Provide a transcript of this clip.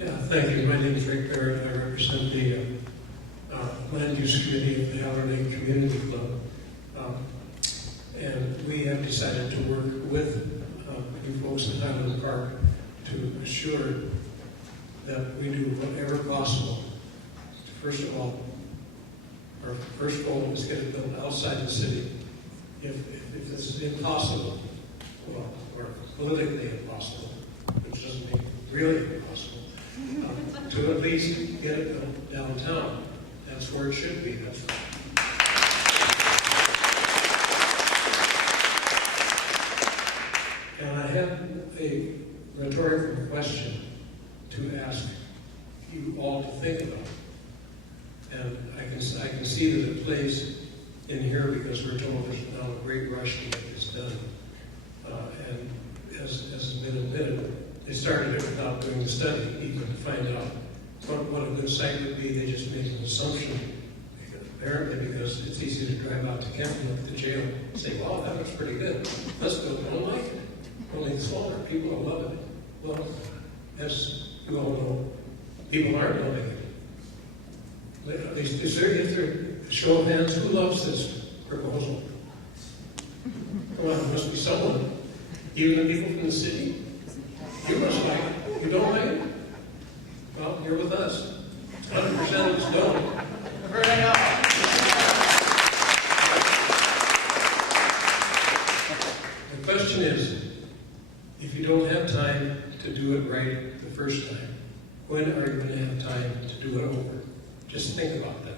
Yeah, thank you. My name is Rick Barrett. I represent the Land Use Committee of the Allernate Community Club. And we have decided to work with you folks at Highland Park to assure that we do whatever possible. First of all, our first goal is to get it built outside the city. If this is impossible, well, or politically impossible, which doesn't mean really impossible, to at least get it built downtown. That's where it should be. That's And I have a rhetorical question to ask you all to think about. And I can see that it plays in here because we're told there's now a great rush to get this done. And as has been admitted, they started it without doing the study, even to find out what a good site would be. They just made an assumption, apparently because it's easy to drive out to Kenton, look at the jail, and say, wow, that looks pretty good. Let's go. I don't like it. Only the smaller people are loving it. Well, as you all know, people aren't loving it. Is there a show of hands, who loves this proposal? Come on, there must be someone. Even the people from the city? You must like it. You don't like it? Well, you're with us. 100% of us don't. Very up. The question is, if you don't have time to do it right the first time, when are you going to have time to do it over? Just think about that.